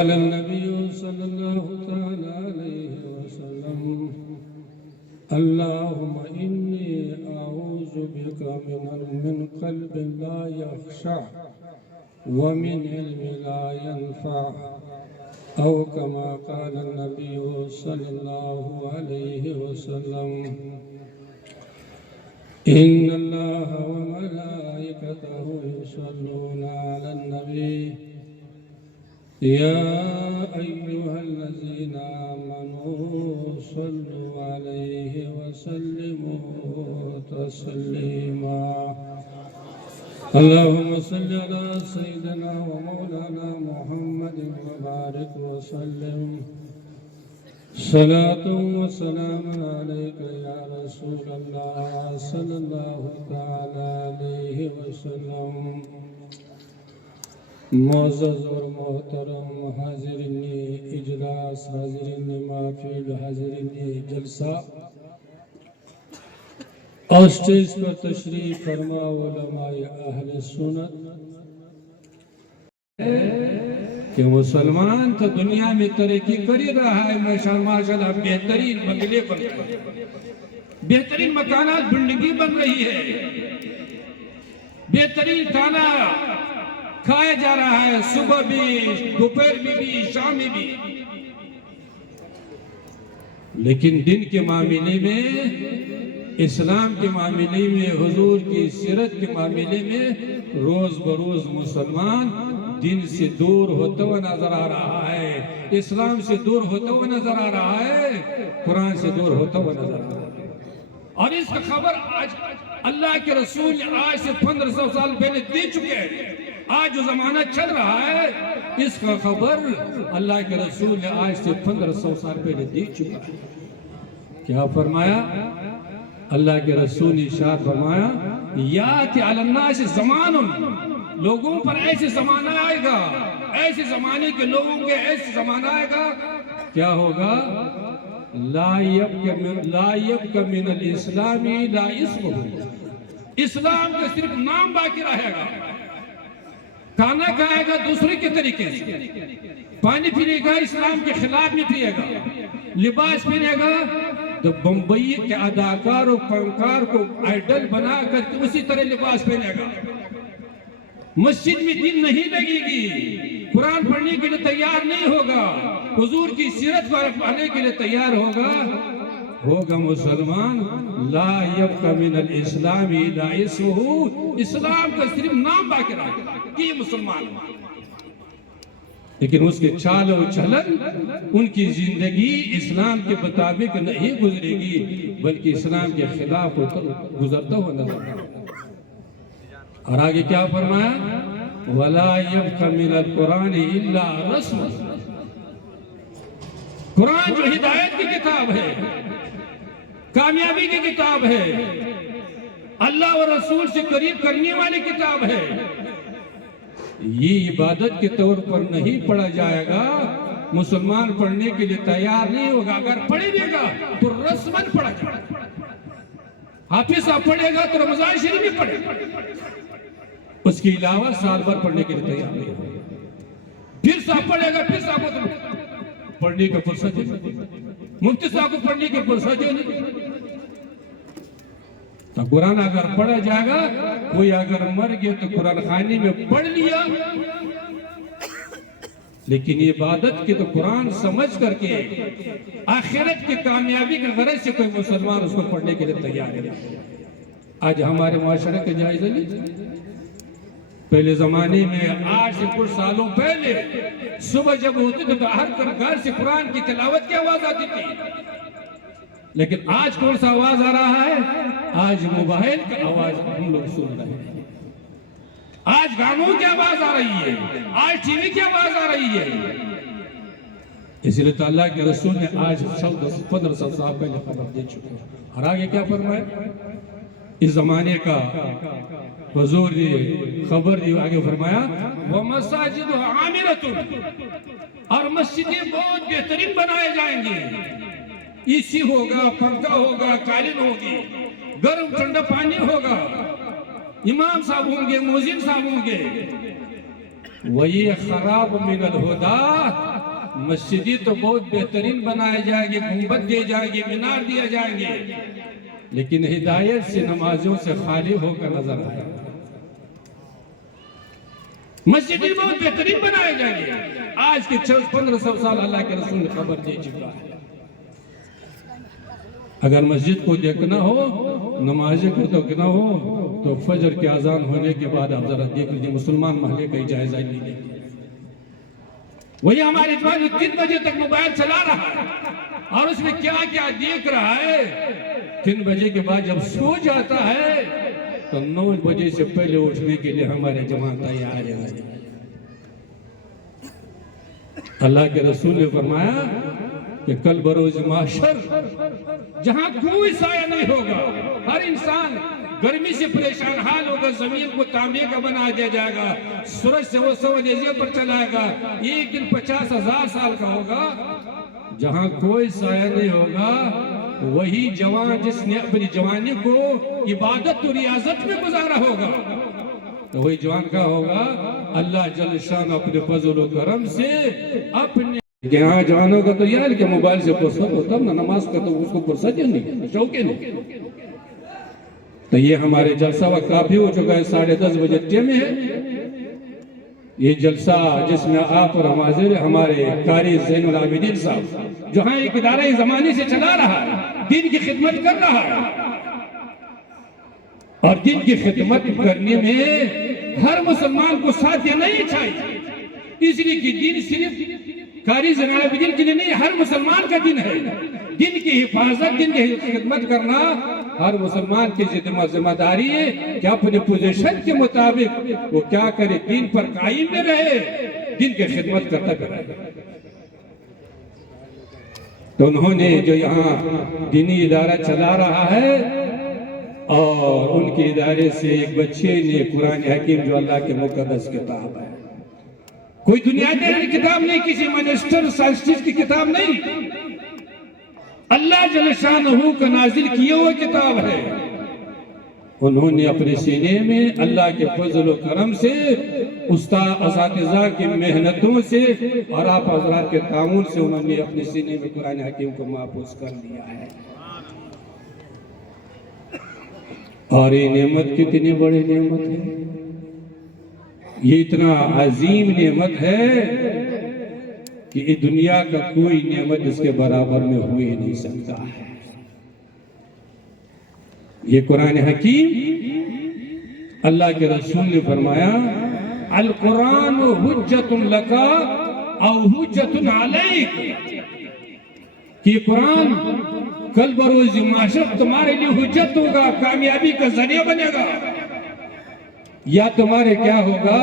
قال النبي صلى الله تعالى عليه وسلم اللهم إني أعوذ بك من قلب لا يخشع ومن علم لا ينفع أو كما قال النبي صلى الله عليه وسلم إن الله وملائكته يصلون على النبي يا أيها الذين آمنوا صلوا عليه وسلموا تسليما اللهم صل على سيدنا ومولانا محمد وبارك وسلم صلاة وسلام عليك يا رسول الله صلى الله تعالى عليه وسلم معزز اور محترم حاضرین اجلاس، حاضرین محفل، حاضرین جلسہ اور اسٹیج پر تشریف فرما علماء اہل سنت کہ مسلمان تو دنیا میں ترقی کر رہا ہے، ماشاءاللہ بہترین بنگلے بن رہے ہیں، بہترین مکانات بلڈنگیں بن رہی ہے، بہترین کھانا کھایا جا رہا ہے، صبح بھی، دوپہر میں بھی، شام میں بھی، لیکن دن کے معاملے میں، اسلام کے معاملے میں، حضور کی سیرت کے معاملے میں روز بروز مسلمان دن سے دور ہوتا ہوا نظر آ رہا ہے، اسلام سے دور ہوتا ہوا نظر آ رہا ہے، قرآن سے دور ہوتا ہوا نظر آ رہا ہے۔ اور اس کا خبر آج اللہ کے رسول آج سے 1500 سال پہلے دے چکے ہیں۔ آج جو زمانہ چل رہا ہے اس کا خبر اللہ کے رسول نے آج سے 1500 سال پہلے دے چکا ہے۔ کیا فرمایا؟ اللہ کے رسول نے ارشاد فرمایا یاتی علی الناس زمان، لوگوں پر ایسے زمانہ آئے گا، ایسے زمانے کے لوگوں کے ایسے زمانہ آئے گا، کیا ہوگا؟ لا یبقى من الاسلام لا اسمہ، اسلام کا صرف نام باقی رہے گا، کھانا کھائے گا دوسرے کے طریقے سے، پانی پینے گا اسلام کے خلاف میں پیے گا، لباس پہنے گا تو بمبئی کے اداکار و فنکار کو آئیڈل بنا کر اسی طرح لباس پہنے گا، مسجد میں دین نہیں لگے گی، قرآن پڑھنے کے لیے تیار نہیں ہوگا، حضور کی سیرت پڑھنے کے لیے تیار ہوگا مسلمان لا یبقى من الاسلام لا اسمہ، اسلام کا صرف نام باقی رہے گا کہ یہ مسلمان، لیکن اس کے چال و چلن، ان کی زندگی اسلام کے مطابق نہیں گزرے گی بلکہ اسلام کے خلاف گزرتا ہوا نظر آئے گا۔ اور آگے کیا فرمایا؟ وَلَا يَبْقَ مِنَ الْقُرْآنِ إِلَّا رَسْمٌ، قرآن جو ہدایت کی کتاب ہے، کامیابی کی کتاب ہے، اللہ اور رسول سے قریب کرنے والی کتاب ہے، یہ عبادت کے طور پر نہیں پڑھا جائے گا، مسلمان پڑھنے کے لیے تیار نہیں ہوگا، اگر پڑھے گا تو رسمن پڑھا جائے گا، حافظ صاحب پڑھے گا تو رمضان شریف میں پڑھے گا، اس کے علاوہ سال بھر پڑھنے کے لیے تیار نہیں ہوگا، پھر صاحب پڑھے گا، پھر صاحب پڑھنے کا فرصت ہے، مفتی صاحب کو پڑھنے کی فرصت ہے نہیں، تو قرآن اگر پڑھا جائے گا، کوئی اگر مر گیا تو قرآن خانے میں پڑھ لیا، لیکن عبادت کی تو قرآن سمجھ کر کے آخرت کی کامیابی کے غرض سے کوئی مسلمان اس کو پڑھنے کے لیے تیار ہے۔ آج ہمارے معاشرے کا جائزہ لیجیے، پہلے زمانے میں آج سے کچھ سالوں پہلے صبح جب ہوتی تو ہر گھر سے قرآن کی تلاوت کی آواز آتی تھی، لیکن آج کون سا آواز آ رہا ہے؟ آج موبائل کی آواز ہم لوگ سن رہے ہیں، آج گانوں کی آواز آ رہی ہے، آج ٹی وی کی آواز آ رہی ہے، اس لیے تو اللہ کے رسول نے آج 1500 سال پہلے خبر دے چکے ہیں۔ اور آگے کیا فرمایا؟ اس زمانے کا حضور نے خبر دی، آگے فرمایا وَمَسَاجِدُ عَامِرَةٌ، اور مسجدیں بہت بہترین بنائے جائیں گے، اسی ہوگا، پنکھا ہوگا، قالین ہوگی، گرم ٹھنڈا پانی ہوگا، امام صاحب ہوں گے، مؤذن صاحب ہوں گے، وہی خراب من الہدا، مسجدیں تو بہت بہترین بنائے جائیں گے، گنبد دیے جائیں گے، مینار دیا جائیں گے، لیکن ہدایت سے نمازوں سے خالی ہو کر نظر آئے گا۔ مسجدیں بہت بہترین بنائے جائیں گے، آج کے 1500 سال اللہ کے رسول نے خبر دے چکا ہے۔ اگر مسجد کو دیکھنا ہو، نمازیں کو دیکھنا ہو، تو فجر کی اذان ہونے کے بعد آپ ذرا دیکھ لیجیے مسلمان محلے کا ہی جائزہ نہیں لیں گے۔ وہی ہمارے جوان 3 بجے تک موبائل چلا رہا ہے اور اس میں کیا کیا دیکھ رہا ہے۔ 3 بجے کے بعد جب سو جاتا ہے تو 9 بجے سے پہلے اٹھنے کے لیے ہمارے جوان تیار ہے۔ اللہ کے رسول نے فرمایا کہ کل بروز محشر جہاں کوئی سایہ نہیں ہوگا، ہر انسان گرمی سے پریشان حال ہوگا، زمین کو تانبے کا بنا دیا جائے گا، سورج سے وہ سوجے پر چلائے گا، ایک دن 50,000 سال کا ہوگا، جہاں کوئی سایہ نہیں ہوگا، وہی جوان جس نے اپنی جوانی کو عبادت و ریاضت میں گزارا ہوگا، تو وہی جوان کا ہوگا اللہ جل شان اپنے فضل و کرم سے اپنے یہاں جوانوں کا تو یار کہ موبائل سے فرصت ہوتا ہے، نماز کا تو اس کو فرصت ہی نہیں، شوق ہی نہیں۔ تو یہ ہمارے جلسہ وقت کافی ہو چکا ہے، 10:30 بجے ٹائم ہے۔ یہ جلسہ جس میں آپ اور ہمارے قاری زین العابدین صاحب جہاں ایک ادارہ زمانے سے چلا رہا ہے، دین کی خدمت کر رہا ہے، اور دین کی خدمت کرنے میں ہر مسلمان کو ساتھ دینا ہی چاہیے، اس لیے کہ دین صرف قاری زین العابدین کے لیے نہیں، ہر مسلمان کا دین ہے۔ دین کی حفاظت، دین کی خدمت کرنا ہر مسلمان کی ذمہ داری ہے کہ اپنے پوزیشن کے مطابق وہ کیا کرے، دین پر قائم میں رہے، دین کی خدمت کرتا رہے۔ تو انہوں نے جو یہاں دینی ادارہ چلا رہا ہے، اور ان کے ادارے سے ایک بچے نے قرآن حکیم جو اللہ کے مقدس کتاب ہے، کوئی دنیا کی کتاب نہیں، کسی منسٹر سائنسٹسٹ کی کتاب نہیں، اللہ جل شانہ کا نازل کیا ہوا کتاب ہے، انہوں نے اپنے سینے میں اللہ کے فضل و کرم سے، استاد اساتذہ کی محنتوں سے اور آپ حضرات کے تعاون سے انہوں نے اپنے سینے میں قرآن حکیم کو محفوظ کر لیا ہے۔ اور یہ نعمت کتنی بڑی نعمت ہے، یہ اتنا عظیم نعمت ہے کہ یہ دنیا کا کوئی نعمت اس کے برابر میں ہوئی نہیں سکتا ہے۔ یہ قرآن حکیم اللہ کے رسول نے فرمایا القرآن حجت لک او حجت علیک، کہ قرآن کل بروز محشر تمہارے لیے حجت ہوگا، کامیابی کا ذریعہ بنے گا، یا تمہارے کیا ہوگا،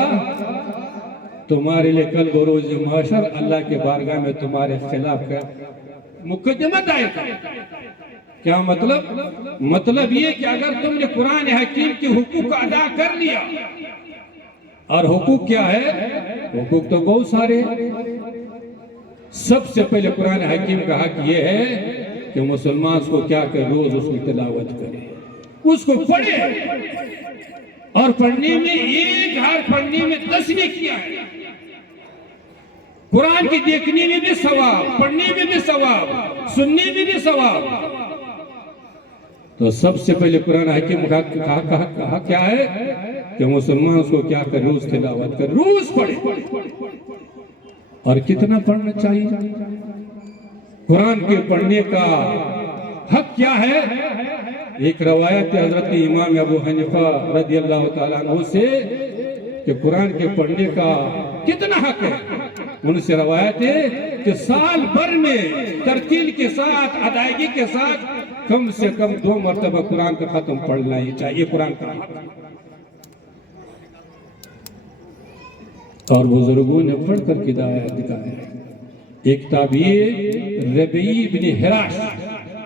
تمہارے لئے کل بروز محشر اللہ کے بارگاہ میں تمہارے خلاف کا مقدمہ دائر کرے۔ کیا مطلب؟ مطلب یہ کہ اگر تم نے قرآن حکیم کے حقوق ادا کر لیا، اور حقوق کیا ہے؟ حقوق تو بہت سارے ہیں۔ سب سے پہلے قرآن حکیم کا حق یہ ہے کہ مسلمان اس کو کیا کہ روز اس کی تلاوت کرے، اس کو پڑھے، اور پڑھنے میں ایک حرف پڑھنے میں 10 نے کیا ہے، قرآن کی دیکھنے میں بھی ثواب، پڑھنے میں بھی ثواب، سننے میں بھی ثواب۔ تو سب سے پہلے قرآن حکیم کا حق کیا ہے کہ مسلمان اس کو کیا کر روز تلاوت کر، روز پڑھے۔ اور کتنا پڑھنا چاہیے؟ قرآن کے پڑھنے کا حق کیا ہے؟ ایک روایت حضرت امام ابو حنیفہ رضی اللہ تعالیٰ عنہ سے کہ قرآن کے پڑھنے کا کتنا حق ہے، ان سے روایت ہے کہ سال بھر میں ترتیل کے ساتھ، ادائیگی کے ساتھ کم سے کم 2 مرتبہ قرآن کا ختم پڑھنا ہی چاہیے، قرآن کا حق۔ اور بزرگوں نے پڑھ کر ہدایت دکھایا ہے۔ ایک تابعی ربیع بن حراش،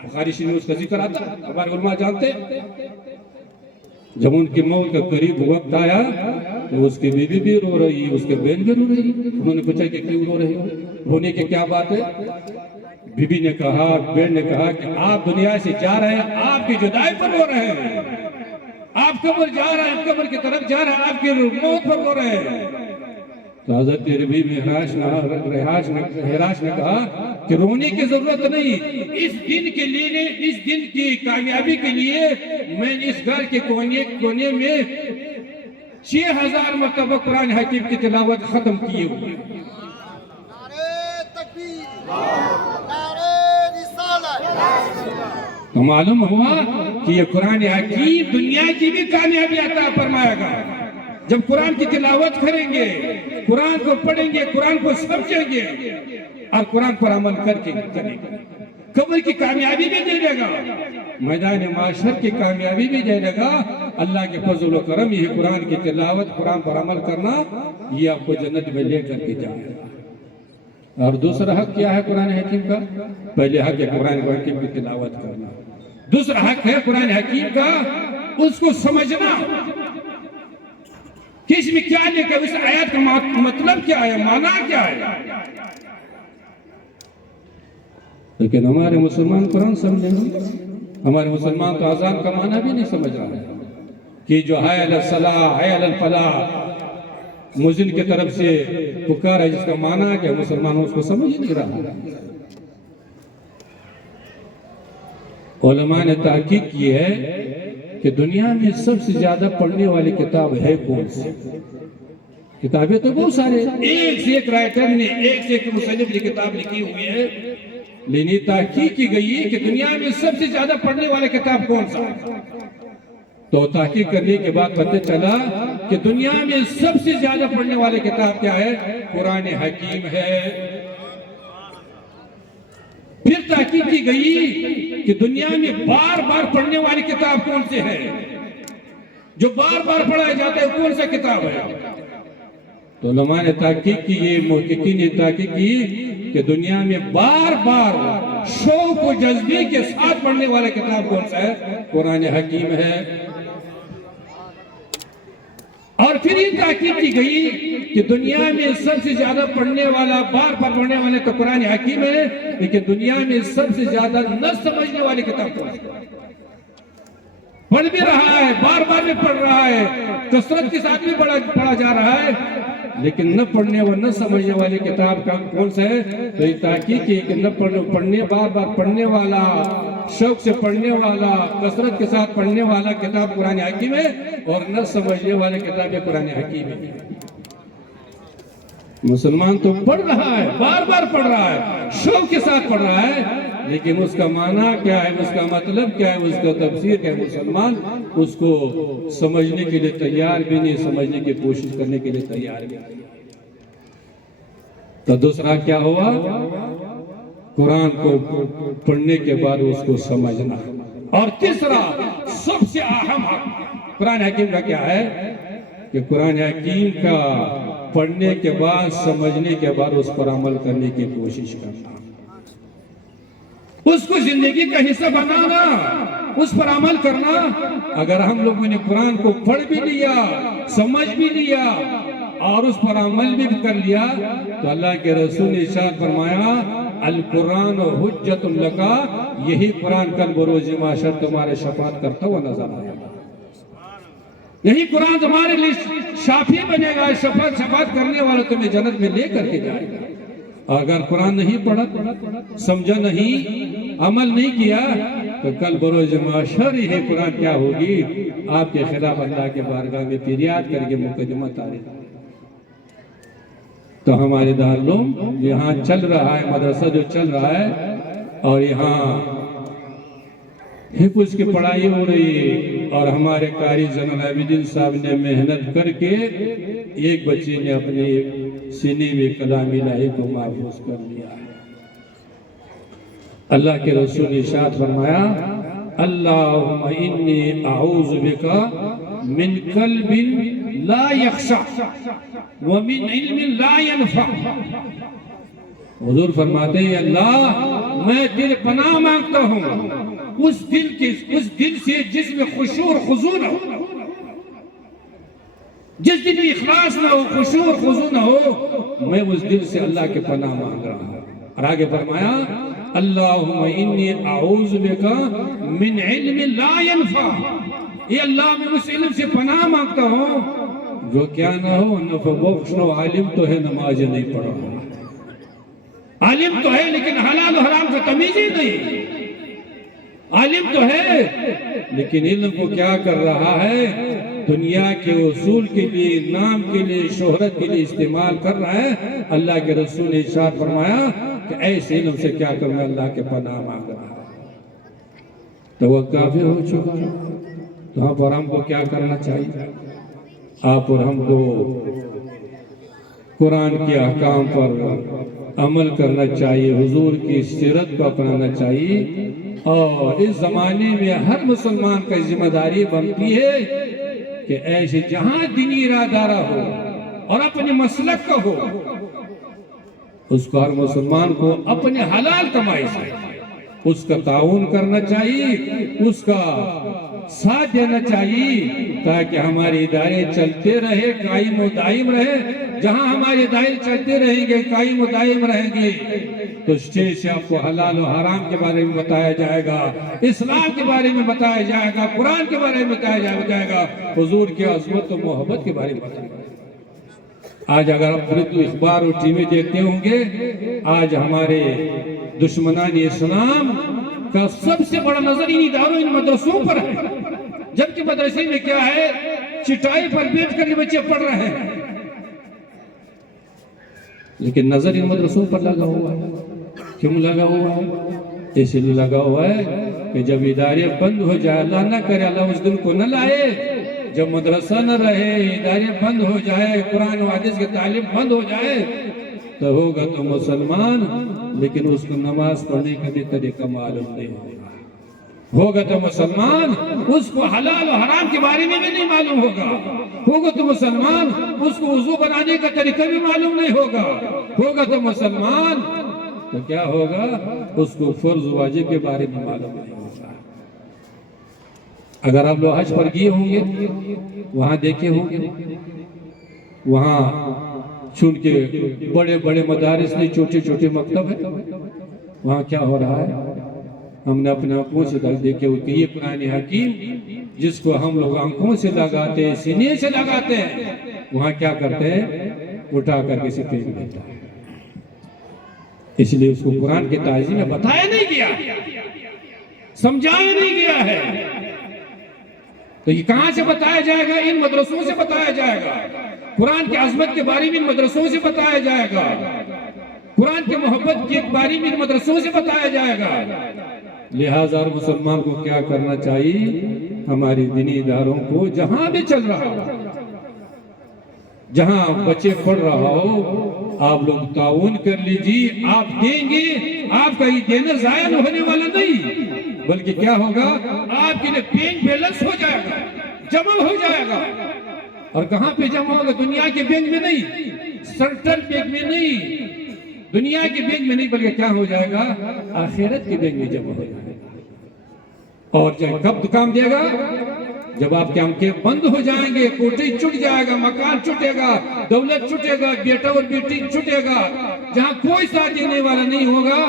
بخاری شریف میں اس کا ذکر آتا، ہمارے علماء جانتے ہیں، جب ان کی موت کا قریب وقت آیا تو اس کی بیوی بھی رو رہی، اس کے بہن بھی رو رہی۔ انہوں نے پوچھا کہ کیوں رو رہی ہو، رونے کی کیا بات ہے؟ بیوی نے کہا، بہن نے کہا کہ آپ دنیا سے جا رہے ہیں، آپ کی جدائی پر رو رہے ہیں، آپ قبر جا رہے ہیں، قبر کی طرف جا رہے ہیں، آپ کی موت پر رو رہے ہیں۔ تو حضرت ربیع بن حراش نے کہا کہ رونے کی ضرورت نہیں، اس دن کے لیے، اس دن کی کامیابی کے لیے میں نے اس گھر کے کونے میں 6000 مرتبہ قرآن حکیم کی تلاوت ختم کیے ہوئے۔ نعرہ تکبیر، نعرہ رسالت۔ تو معلوم ہوا کہ یہ قرآن حکیم دنیا کی بھی کامیابی عطا فرمائے گا۔ جب قرآن کی تلاوت کریں گے، قرآن کو پڑھیں گے، قرآن کو سمجھیں گے اور قرآن پر عمل کریں گے، قبر کی کامیابی بھی دے دے گا، میدان معاشر کی کامیابی بھی دے دے گا۔ اللہ کے فضل و کرم، یہ قرآن کی تلاوت، قرآن پر عمل کرنا، یہ آپ کو جنت میں لے کر کے جائے گا۔ اور دوسرا حق کیا ہے قرآن حکیم کا؟ پہلے حق ہے قرآن حکیم کی تلاوت کرنا، دوسرا حق ہے قرآن حکیم کا اس کو سمجھنا کہ اس میں کیا لکھا ہے، اس آیات کا مطلب کیا ہے، معنی کیا ہے۔ لیکن ہمارے مسلمان قرآن سمجھیں گے، ہمارے مسلمان تو اذان کا معنی بھی نہیں سمجھ رہا ہے کہ جو حی علی الصلاۃ، حی علی الفلاح مؤذن کی طرف سے پکار ہے، جس کا معنی ہے کہ مسلمانوں اس کو سمجھ نہیں رہا۔ علماء نے تحقیق کی ہے کہ دنیا میں سب سے زیادہ پڑھنے والی کتاب ہے کون سی؟ کتابیں تو بہت سارے، ایک سے ایک رائٹر نے، ایک سے ایک مصنف نے کتاب لکھی ہوئی ہے، لیکن تحقیق کی گئی ہے کہ دنیا میں سب سے زیادہ پڑھنے والا کتاب کون سا ہے؟ تو تحقیق کرنے کے بعد پتہ چلا کہ دنیا میں سب سے زیادہ پڑھنے والی کتاب کیا ہے؟ قرآن حکیم ہے۔ پھر تحقیق کی گئی کہ دنیا میں بار بار پڑھنے والی کتاب کون سی ہے، جو بار بار پڑھایا جاتا ہے کون سا کتاب ہے؟ تو علماء نے تحقیق کی، یہ محققین نے تحقیق کی کہ دنیا میں بار بار شوق و جذبے کے ساتھ پڑھنے والا کتاب کون سا ہے؟ قرآن حکیم ہے۔ اور پھر یہ تحقیق کی گئی کہ دنیا میں سب سے زیادہ پڑھنے والا، بار بار پڑھنے والے تو قرآن حکیم ہے، لیکن دنیا میں سب سے زیادہ نہ سمجھنے والی کتاب کون سی ہے؟ پڑھ بھی رہا ہے، بار بار بھی پڑھ رہا ہے، کثرت کے ساتھ بھی پڑھا جا رہا ہے، لیکن نہ پڑھنے و نہ سمجھنے والی کتاب کا کون سا ہے؟ تو یہ تحقیق کی کہ نہ پڑھنے، بار بار پڑھنے والا، شوق سے پڑھنے والا، کثرت کے ساتھ پڑھنے والا کتاب قرآن حکیم ہے، اور نہ سمجھنے والی کتاب قرآن حکیم ہے۔ مسلمان تو پڑھ رہا ہے، بار بار پڑھ رہا ہے، شوق کے ساتھ پڑھ رہا ہے، لیکن اس کا معنی کیا ہے، اس کا مطلب کیا ہے، اس کا تفسیر کیا ہے، مسلمان اس کو سمجھنے کے لیے تیار بھی نہیں، سمجھنے کی کوشش کرنے کے لیے تیار بھی نہیں۔ تو دوسرا کیا ہوا؟ قرآن کو پڑھنے کے بعد اس کو سمجھنا۔ اور تیسرا سب سے اہم حق قرآن حکیم کا کیا ہے کہ قرآن حکیم کا پڑھنے کے بعد، سمجھنے کے بعد اس پر عمل کرنے کی کوشش کرنا، اس کو زندگی کا حصہ بنانا، اس پر عمل کرنا۔ اگر ہم لوگوں نے قرآن کو پڑھ بھی لیا، سمجھ بھی لیا اور اس پر عمل بھی کر لیا، تو اللہ کے رسول نے ارشاد فرمایا القرآن حجت لک، یہی قرآن کل بروز محشر تمہارے شفاعت کرتا ہوا نظر آئے گا۔ یہی قرآن تمہارے لیے شافی بنے گا، شفاعت کرنے والا تمہیں جنت میں لے کر کے جائے گا۔ اگر قرآن نہیں پڑھا، سمجھا نہیں، عمل نہیں کیا، تو کل بروز محشر یہ قرآن کیا ہوگی؟ آپ کے خلاف اللہ کے بارگاہ میں فریاد کر کے مقدمہ طارد۔ تو ہمارے دارالعلوم یہاں چل رہا ہے، مدرسہ جو چل رہا ہے، اور یہاں حفظ کی پڑھائی ہو رہی ہے، اور ہمارے قاری زین العابدین صاحب نے محنت کر کے ایک بچے نے اپنے سینے میں کلام الہی کو محفوظ کر لیا ہے۔ اللہ کے رسول نے ارشاد فرمایا اللہم انی اعوذ بک من قلب لا یخشع ومن علم لا ینفع۔ حضور فرماتے ہیں اللہ میں تیرے پناہ مانگتا ہوں اس دل سے جس میں خشوع اور خضوع نہ ہو، جس دل میں اخلاص نہ ہو، خشوع اور خضوع نہ ہو، میں اس دل سے اللہ کے پناہ مانگ رہا ہوں۔ اور آگے فرمایا اللہم انی اعوذ بک من علم لا ینفع، اے اللہ میں اس علم سے پناہ مانگتا ہوں جو کیا نہ ہو نفع بخش ہو، عالم تو ہے نماز نہیں پڑھ رہا، عالم تو ہے لیکن حلال و حرام سے تمیز ہی نہیں، عالم تو ہے لیکن علم کو کیا کر رہا ہے، دنیا کے اصول کے لیے، نام کے لیے، شہرت کے لیے استعمال کر رہا ہے۔ اللہ کے رسول نے ارشاد فرمایا کہ ایسے علم سے کیا کرنا، اللہ کے پناہ مانگ رہا ہے، تو وہ کافر ہو چکا ہے۔ وہاں پر ہم کو کیا کرنا چاہیے؟ آپ اور ہم کو قرآن کے احکام پر عمل کرنا چاہیے، حضور کی سیرت کو اپنانا چاہیے، اور اس زمانے میں ہر مسلمان کا ذمہ داری بنتی ہے کہ ایسے جہاں دینی ارادہ ہو اور اپنے مسلک کا ہو، اس کو ہر مسلمان کو اپنے حلال کمائی سے اس کا تعاون کرنا چاہیے، اس کا ساتھ دینا چاہیے، تاکہ ہمارے ادارے چلتے رہے، قائم و دائم رہے۔ جہاں ہمارے ادارے چلتے رہیں گے، قائم و دائم رہیں گے، تو اسٹیج سے آپ کو حلال و حرام کے بارے میں بتایا جائے گا، اسلام کے بارے میں بتایا جائے گا، قرآن کے بارے میں بتایا جائے گا، حضور کی عظمت و محبت کے بارے میں بتایا جائے گا۔ آج اگر آپ اردو اخبار اور ٹی وی دیکھتے ہوں گے، آج ہمارے دشمنان اسلام کا سب سے بڑا نظر ان اداروں، ان مدرسوں پر ہے، جبکہ مدرسے میں کیا ہے، چٹائی پر بیٹھ کر یہ بچے پڑھ رہے ہیں، لیکن نظر ان مدرسوں پر لگا ہوا ہے۔ کیوں لگا ہوا ہے؟ اس لیے لگا ہوا ہے کہ جب ادارے بند ہو جائے، اللہ نہ کرے، اللہ اس دن کو نہ لائے، جب مدرسہ نہ رہے، ادارے بند ہو جائے، قرآن و حدیث کی تعلیم بند ہو جائے، تو ہوگا تو مسلمان، لیکن اس کو نماز پڑھنے کا بھی طریقہ معلوم نہیں ہوگا۔ ہوگا تو مسلمان، اس کو حلال و حرام کے بارے میں بھی نہیں معلوم ہوگا۔ ہوگا تو مسلمان، اس کو وضو بنانے کا طریقہ بھی معلوم نہیں ہوگا۔ ہوگا تو مسلمان، تو کیا ہوگا، اس کو فرض واجب کے بارے میں معلوم نہیں ہوگا۔ اگر آپ لوگ حج پر گئے ہوں گے، وہاں دیکھے ہوں گے، وہاں چونکہ بڑے بڑے مدارس نہیں، چھوٹے چھوٹے مکتب ہیں، وہاں کیا ہو رہا ہے، ہم نے اپنے آنکھوں سے دیکھے ہوتے، یہ قرآن حکیم جس کو ہم لوگ آنکھوں سے لگاتے ہیں، سینے سے لگاتے ہیں، وہاں کیا کرتے ہیں، اٹھا کر کے اسے پھینک دیتا ہے۔ اس لیے اس کو قرآن کے تعظیم میں بتایا نہیں گیا، سمجھایا نہیں گیا ہے، تو یہ کہاں سے بتایا جائے گا؟ ان مدرسوں سے بتایا جائے گا۔ قرآن کی عظمت کے بارے میں ان مدرسوں سے بتایا جائے گا، قرآن کی محبت کے بارے میں ان مدرسوں سے بتایا جائے گا۔ لہٰذا مسلمان کو کیا کرنا چاہیے، ہماری دینی اداروں کو جہاں بھی چل رہا ہو، جہاں بچے پڑھ رہا ہو، آپ لوگ تعاون کر لیجیے، آپ دیں گے، آپ کا یہ دینا ضائع ہونے والا نہیں، بلکہ کیا ہوگا، آپ کے لیے بینک بیلنس ہو جائے گا، جمع ہو جائے گا۔ اور کہاں پہ جمع ہوگا؟ دنیا کے بینک میں نہیں، سینٹرل بینک میں نہیں، دنیا کے بینک میں نہیں، بلکہ کیا ہو جائے گا، آخرت کے بینک میں جمع ہو جائے گا۔ اور کب کام دے گا؟ جب آپ کے آنکھیں بند ہو جائیں گے، کوٹھی چھٹ جائے گا، مکان چھٹے گا، دولت چھٹے گا، بیٹا اور بیٹی چھٹے گا، جہاں کوئی ساتھ دینے والا نہیں ہوگا۔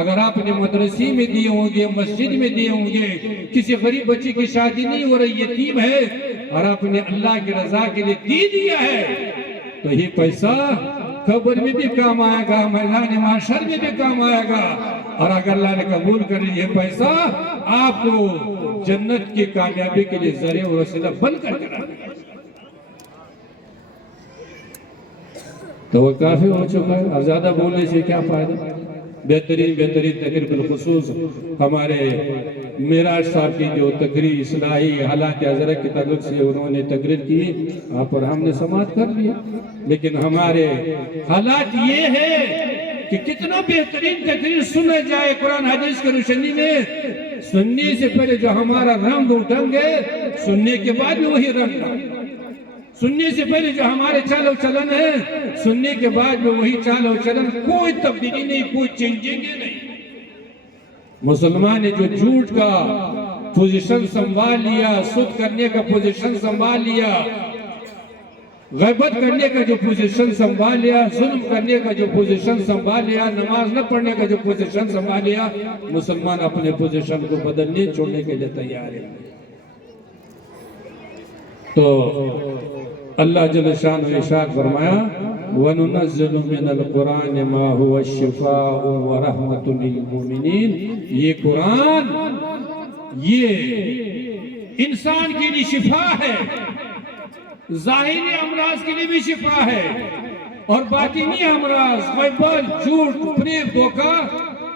اگر آپ نے مدرسے میں دیے ہوں گے، مسجد میں دیے ہوں گے، کسی غریب بچے کی شادی نہیں ہو رہی، یتیم ہے، اور آپ نے اللہ کی رضا کے لیے دے دیا ہے، تو یہ پیسہ قبر میں بھی کام آئے گا، میدان محشر میں بھی کام آئے گا، اور اگر اللہ نے قبول کر یہ پیسہ آپ کو جنت کی کامیابی کے لیے ذریعہ و وسیلہ بن کر کے رکھے، تو وہ کافی ہو چکا ہے۔ اب زیادہ بولنے سے کیا فائدہ؟ بہترین تقریر، بالخصوص ہمارے معراج صاحب کی جو تقریر اصلاحی حالات حضرت کے تعلق سے انہوں نے تقریر کی، آپ اور ہم نے سماعت کر لیا، لیکن ہمارے حالات یہ ہے کہ کتنا بہترین تقریر سنا جائے قرآن حدیث کی روشنی میں، سننے سے پہلے جو ہمارا رنگ ڈھنگ ہے، سننے کے بعد بھی وہی رنگ، سننے سے پہلے جو ہمارے چال و چلن ہے، سننے کے بعد بھی وہی چال و چلن، کوئی تبدیلی نہیں، کوئی چینجنگ نہیں۔ مسلمان نے جو جھوٹ کا پوزیشن سنبھال لیا، سود کرنے کا پوزیشن سنبھال لیا، غیبت کرنے کا جو پوزیشن سنبھال لیا، ظلم کرنے کا جو پوزیشن سنبھال لیا، نماز نہ پڑھنے کا جو پوزیشن سنبھال لیا، مسلمان اپنے پوزیشن کو بدلنے چھوڑنے کے لیے تیار ہے۔ تو اللہ جل شان و ارشاد فرمایا وَنُنَزِّلُ مِنَ الْقُرْآنِ مَا هُوَ الشِّفَاءُ وَرَحْمَةٌ لِلْمُؤْمِنِينَ، یہ قرآن یہ انسان کے لیے شفا ہے، ظاہری امراض کے لیے بھی شفا ہے، اور باطنی امراض غیبت، جھوٹ، فریب، دھوکہ،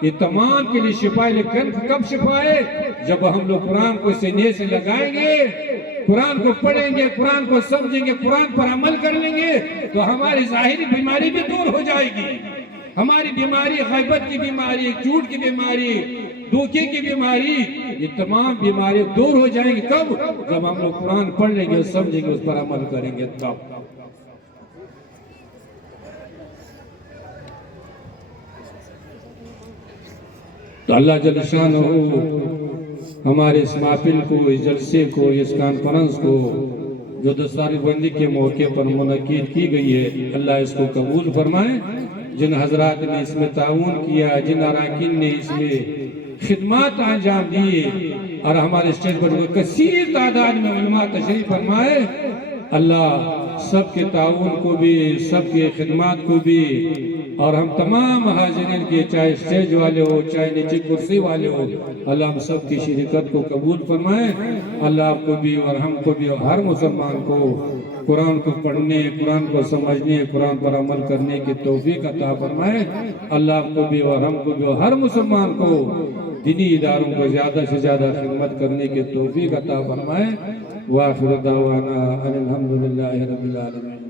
یہ تمام کے لیے شفا ہے۔ لیکن کب شفا ہے؟ جب ہم لوگ قرآن کو سینے سے لگائیں گے، قرآن کو پڑھیں گے، قرآن کو سمجھیں گے، قرآن پر عمل کر لیں گے تو ہماری ظاہری بیماری بھی دور ہو جائے گی۔ ہماری بیماری، غیبت کی بیماری، جھوٹ کی بیماری، دھوکے کی بیماری، یہ تمام بیماری دور ہو جائیں گی۔ کب؟ جب ہم لوگ قرآن پڑھ لیں گے، سمجھیں گے، اس پر عمل کریں گے تب۔ تو اللہ جل شانہ ہمارے اس محفل کو، اس جلسے کو، اس کانفرنس کو جو دستار بندی کے موقع پر منعقد کی گئی ہے، اللہ اس کو قبول فرمائے۔ جن حضرات نے اس میں تعاون کیا، جن اراکین نے اس میں خدمات انجام دیے، اور ہمارے اسٹیج پر کثیر تعداد میں علماء تشریف فرمائے، اللہ سب کے تعاون کو بھی، سب کے خدمات کو بھی، اور ہم تمام حاضرین کے، چاہے اسٹیج والے ہو، چاہے نیچے کرسی والے ہو، اللہ ہم سب کی شرکت کو قبول فرمائے۔ اللہ آپ کو بھی اور ہم کو بھی اور ہر مسلمان کو قرآن کو پڑھنے، قرآن کو سمجھنے، قرآن پر عمل کرنے کی توفیق عطا فرمائے۔ اللہ آپ کو بھی اور ہم کو بھی اور ہر مسلمان کو دینی اداروں کو زیادہ سے زیادہ خدمت کرنے کی توفیق عطا فرمائے۔ وآخر دعوانا ان الحمدللہ رب العالمین۔